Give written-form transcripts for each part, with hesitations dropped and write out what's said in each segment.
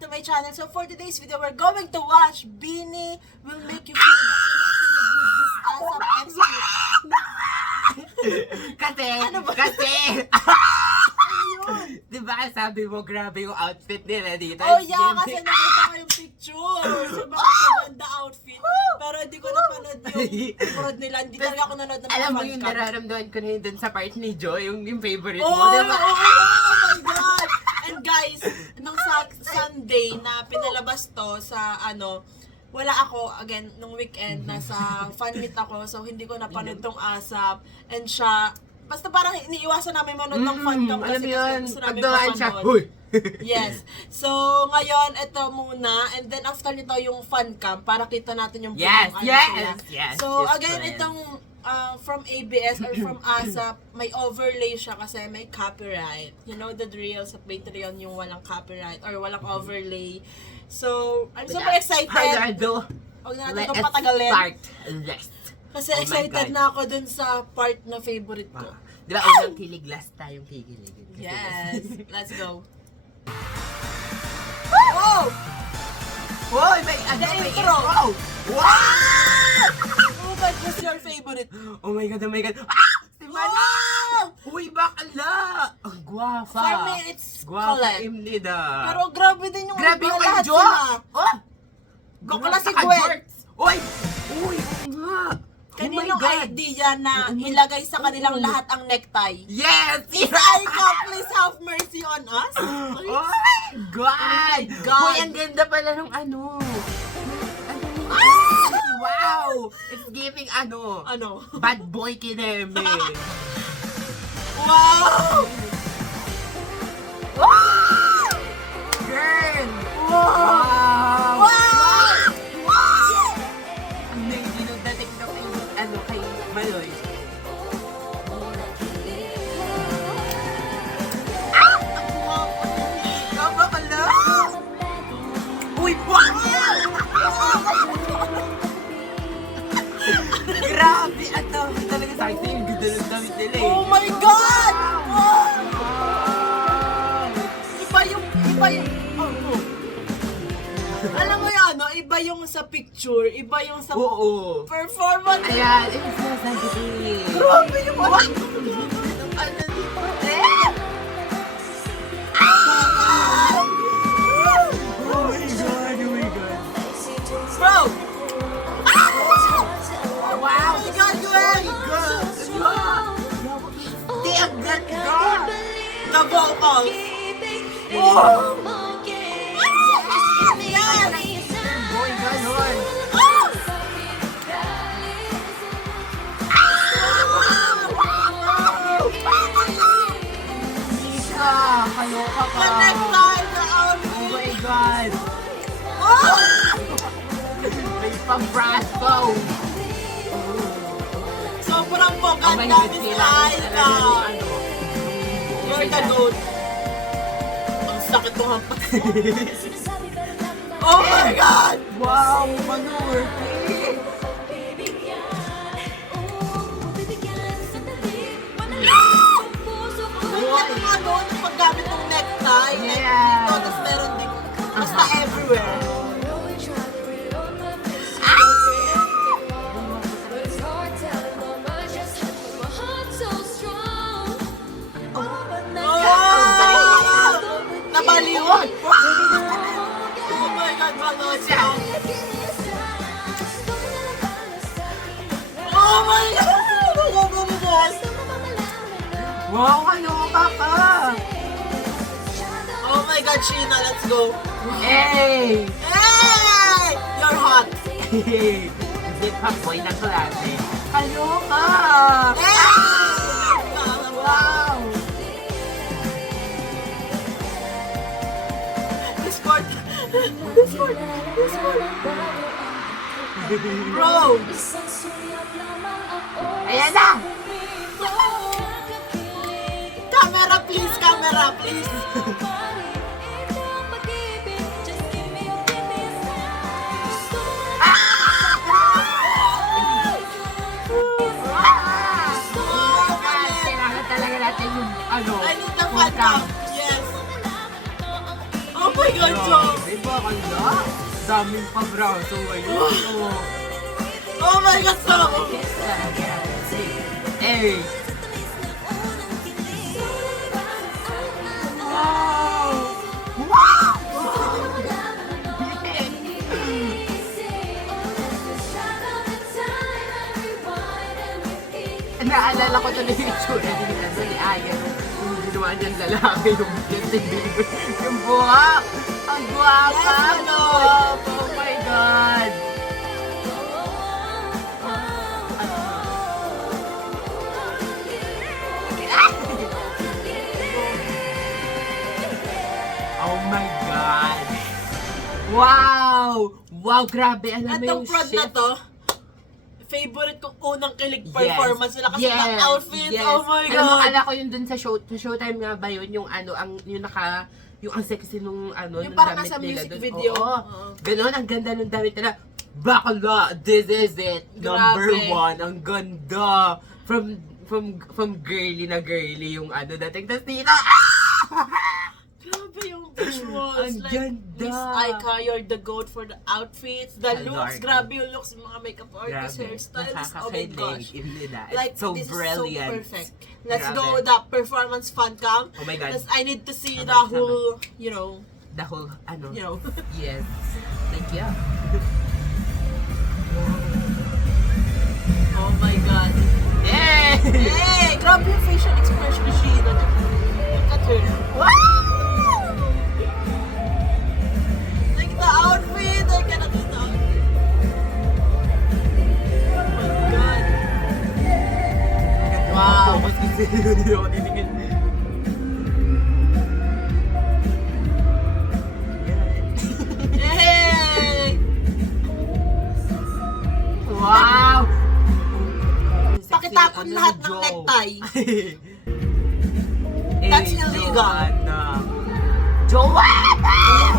to my channel. So for today's video, we're going to watch Beanie Will Make You Feel the Element with this Kasi, Ano ba? kasi, diba sabi mo grabe yung outfit nila dito? Oh yeah, kasi nakita ko yung picture. So bakit maganda outfit. Pero hindi ko napanood yung prod nila. Hindi talaga ako nanood ng mga Alam mo fan yung cam. nararamdaman ko na yun dun sa part ni Joy, yung favorite Oh, mo, diba? oh my God! And guys, nung Sunday na pinalabas to sa wala ako, again, nung weekend, nasa fan meet ako, so hindi ko napanood tong ASAP. And siya, basta parang iniiwasan namin manood ng fan cam Alam kasi mo yun, gusto namin pagdawaan siya, mapanood. huy! Yes. So, ngayon, ito muna. And then, after nito, yung fan cam para kita natin yung Yes, buong yes, sila. yes, So, yes, again, friend. itong from ABS or from ASAP, may overlay siya kasi may copyright. You know the drill sa Patreon yung walang copyright or walang overlay. So, I'm super excited. Further ado, Huwag na natin itong let's patagalin. start this. Kasi Oh my excited God. na ako dun sa part na favorite ko. Di ba, unang kilig, last tayong kikilig. Yes. Let's go. Wow! Wow, may The intro. Wow! Oh my God, what's your favorite? Oh my God, oh my God. Ah! Si Manny! Wow! Uy, bakala! Ang gwafa. For me, it's Gwafa Colette. imnida. Pero grabe din yung Grabe yung lahat kanjo! sila. Oh! Bakla si Saka Gwen. jorts. Uy! Uy, oo nga. Kaninong oh my God. idea na ilagay sa kanilang lahat ang necktie? Yes! If Aika, please have mercy on us. Oh my God! God. Uy, ang ganda pala nung ano. Wow! It's giving ano. Ano? Bad boy kineme. Wow! Girl! Wow! Wow! Wow! Ang nagdinog na TikTok kay Maloy. Ikaw ba pala? Uy, wow! Grabe! At talaga sa akin, yung ganda ng damit nila eh. Oh my God! Wow! Iba yung, alam mo yan, no? Iba yung sa picture, iba yung sa Oo. performance. Ayan, it was so sensitive. Grabe yung mga Oh my God, oh my God. Bro! Wow! Oh my God, Gwen! Di, ang ganda! The vocals. Oh! Yes! Boy, ganon! Mika, kaloka ka! The next time na Oh outfit. my God! Oh! May pang braso! Sobrang Oh my paganda God, ni sila. Aika. Ano? You're the goat. Ang sakit ng hampas. Oh my God! Wow, manure! Ano nga doon yung paggamit ng necktie? Yeah. Dito, tapos meron din. Basta everywhere. Oh! Nabaliwan! Oh my God, manood siya. Oh my God! Nagagalit. Wow, kaloka ka! Oh my God, Sheena, let's go. Hey! Hey! You're hot. Hindi pa boy ng klase. Kaloka! Hey! Wow! Discord. Discord. Discord. Bro! Ayan na! Camera please, camera please. Kailangan talaga natin yung ano, I need the full fan cam. cam. Yes. Oh my God, Joe! Diba, kala? Daming pa-braso ngayon. Oh my God, so! Hey! Wow! Wow! Naalala ko tuloy yung itsura ni Aya yung ginawa niyang lalaki yung Justin Bieber. Yung buhak! Ang guwapa! Yes, ano? Oh my God! Oh my God! Wow! Wow, grabe! Alam mo At yung ang prod na shift. to, favorite kong unang kilig performance nila kasi Yes. ang outfit, Yes. oh my Alam mo, God! ala ko yun dun sa Showtime nga ba yun, yung ano, yung ang sexy nung ano, Yung nung parang damit nasa nila music dun. video. Oo. Oo. Ganon, ang ganda nung damit nila. Bakla, this is it. Number Grabe. 1, ang ganda. From girly na girly yung ano dating. Tapos dito, Grabe yung visuals. Ang like, ganda. Miss Aika, you're the goat for the outfits, the Ang looks. dark. Grabe yung looks, mga makeup artists, grabe. hairstyles. Oh my gosh. It's Like, so this brilliant. is so perfect. Let's Grabe. go the performance fun cam. Oh my God. I need to see Tama, the tama. whole, you know, The whole, ano. yes. Yes. Thank you. Oh my God. Yay! Hey, grabe yung facial expression ni Sheena. Look at her. Wow! Like the outfit, I cannot do the outfit. Oh my God. Wow. Focus kasi hindi ako titingin. Hey! Wow! Pakitapon lahat ng necktie. That's illegal. Joanna!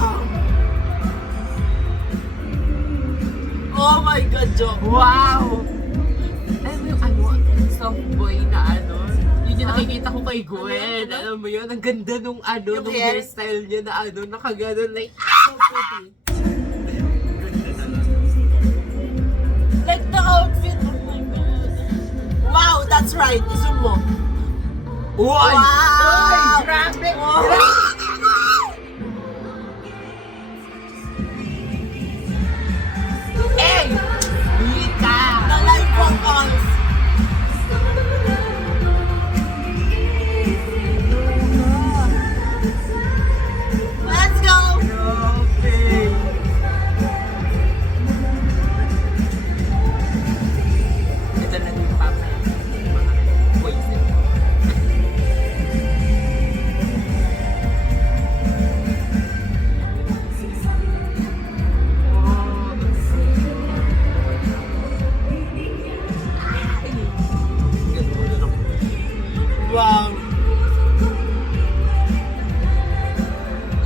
Oh my God, Jo. Wow! Alam mo yung ano, soft boy na ano, yun yung nakikita ko kay Gwen. Ano? Alam mo yun, ang ganda nung ano, Yung nung hair? hairstyle niya na ano, nakaganon like, So pretty. Like the outfit. Oh my God. Wow, that's right. Zoom mo. Uy! Wow! Uy! Grabe! Wow! Hey! Mika! The live vocals. Let's go! Grabe! Ito na yung papa mga voices. Wow.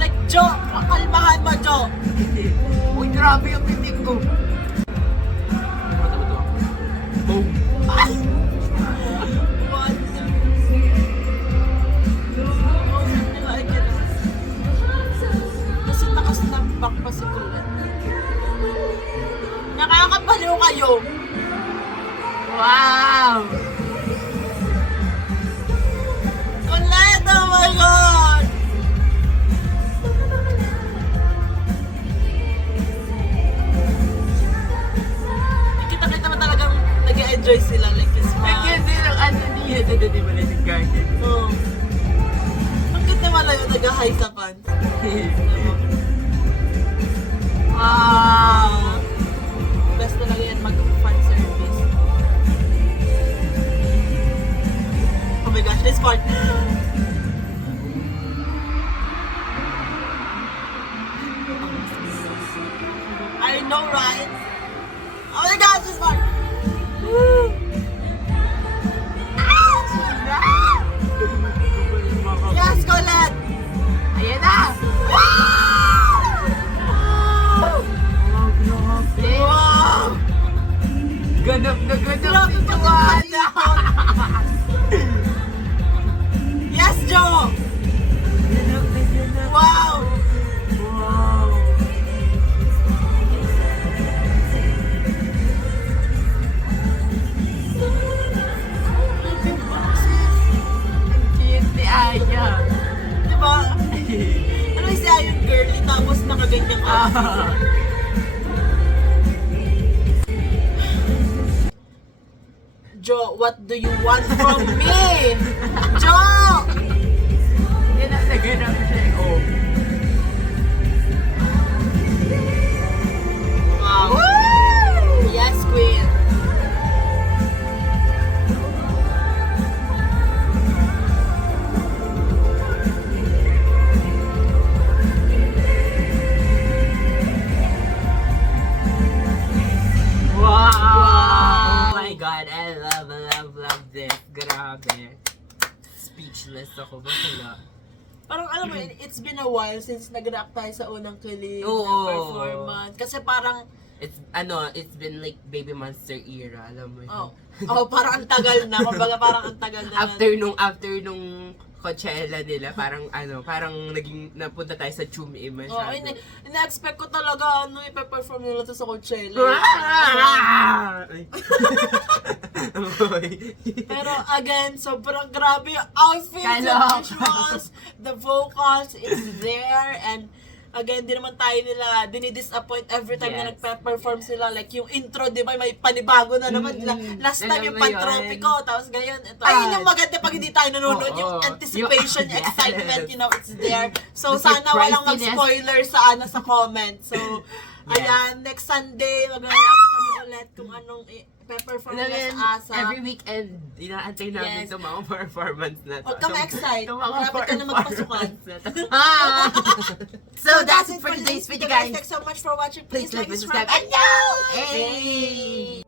Like, Jo, kalmahan mo, Jo. Uy, grabe yung titig ko. Boom! What? I cannot. Kasi naka-snap back pa si Colette. Nakakapaliw kayo. Wow! Colette, oh my God! Kita-kita mo talagang nag-enjoy sila. Like, yung smile. Kasi yung ano niya, di ba na yung garden? Oo. Ang cute naman lang yung nag-high sa pants. Wow! Best talaga yan mag-fan service. Oh my gosh, this part. I know, right? Oh my gosh, this part. Woo! Yes, Colette! Ayan na! Wow! Wow! Ganap na ganap Grabe si pa Joanna! Yes, Joe! Ganap na ganap. Wow! Wow! tapos nakaganyang outfit. Jo, what do you want from me? Jo! Yan ang naganap siya. Oh. Wow. Yes, queen. Wow! Oh my God, I love this. Grabe. Speechless ako. Bakala. Parang alam mo, it's been a while since nag-react tayo sa unang kilig na Oo. performance. Kasi parang, It's been like Baby Monster era, alam mo yun. parang ang tagal na. Kumbaga parang ang tagal na. After nung Coachella nila, parang naging napunta tayo sa Chumi masyado. ina-expect ko talaga ipe-perform nila to sa Coachella. Pero again, sobrang grabe yung outfits, the visuals, the vocals, it's there, and again, di naman tayo nila dinidisappoint every time na nagpe-perform sila. Like yung intro, di ba, may panibago na naman. Last time yung Pantropiko, tapos ngayon, ito. Ayun yung maganda pag hindi tayo nanonood. Yung anticipation, yung excitement, it's there. So, sana walang mag-spoiler sa comment. So, ayan, next Sunday, mag-react kami ulit kung anong pe-perform nila sa ASAP. Every weekend, inaantay namin itong mga performance na to. Huwag ka ma-excite. Malapit ka na magpasukan. So that's it for today's video, guys. Thanks so much for watching. Please like, and subscribe, subscribe. and now! Hey!